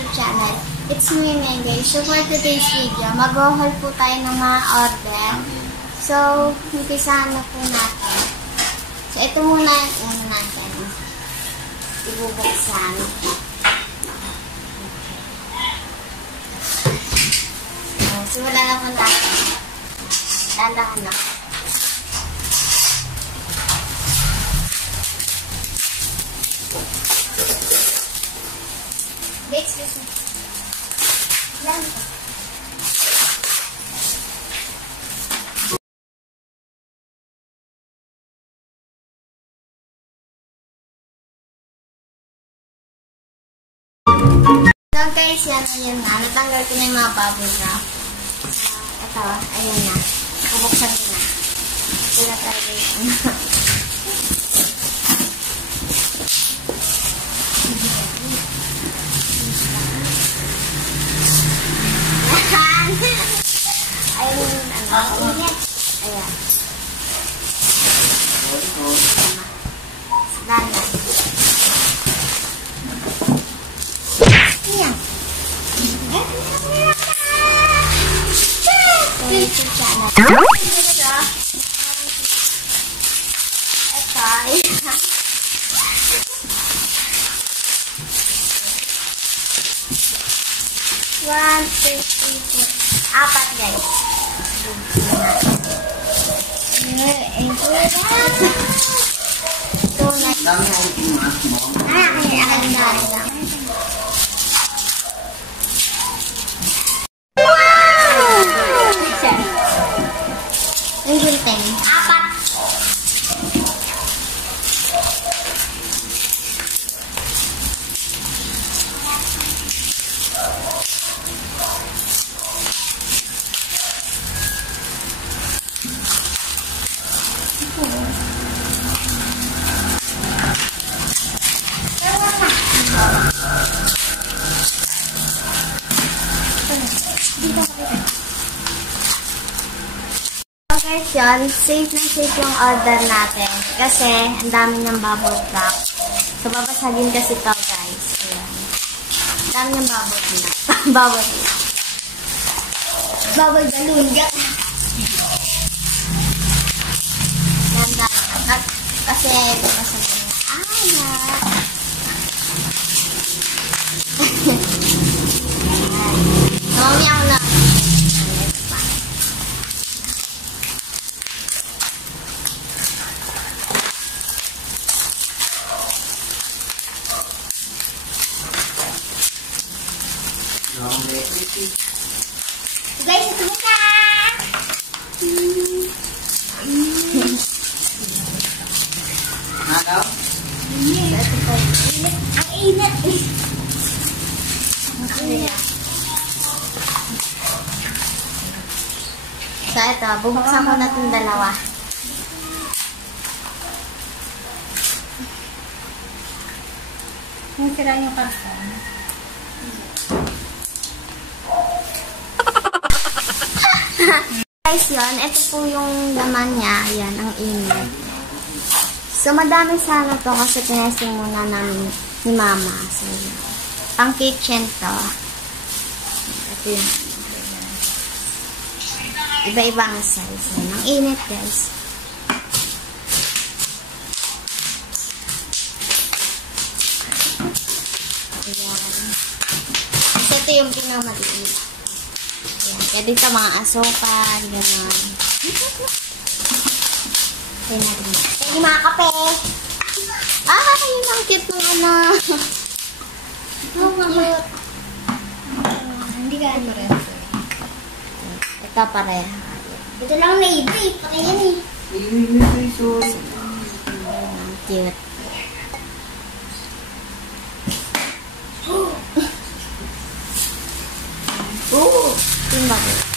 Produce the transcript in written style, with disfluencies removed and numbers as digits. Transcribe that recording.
YouTube channel. It's me, Mengay. So for today's video, mag-haul po tayo ng mga order. So, umpisahan na po natin. So, ito muna yung natin. Ibubuksan. So, simulan na po natin. Dandahan na. Excuse me. Yan. So guys, yan na. Natanggal ko na yung mga bubble wrap. Ito, ayan na. Bubuksan ko na. Ito na talaga yun. Ayan. Ayan. Lala. Ayan. YouTube channel. Ito. One, two, three, four. Apat guys. Ang gulten. Apat. Guys, yun, safe na safe yung order natin kasi ang dami ng bubble wrap. So, babasagin kasi ito, guys. Ayan. Ang dami ng bubble wrap. Bubble wrap. Bubble balloon. Yan, dami. Kasi, babasagin na. Mamaya ko na. Guys, ito na! Nagaw? Init. Ang init. So, ito. Bubuksan ko na itong dalawa. Yung sira yung karton. Guys, yun. Ito po yung laman niya. Ayan, ang init. So, madami sana to kasi tinesting muna namin ni Mama. So, pang kitchen to. Ito yun. Iba-ibang size. Ayan, ang init, guys. Ayan. Kasi ito yung pinakamaliit. Kaya dito mga asukal, gano'n. Kaya natin. Kaya yung mga kape. Yun ang cute ng ano. Cute. Hindi ka ano rin. Ito pareha. Ito lang na iba eh. Pareha yan eh. Cute. Oh! Yung bakit?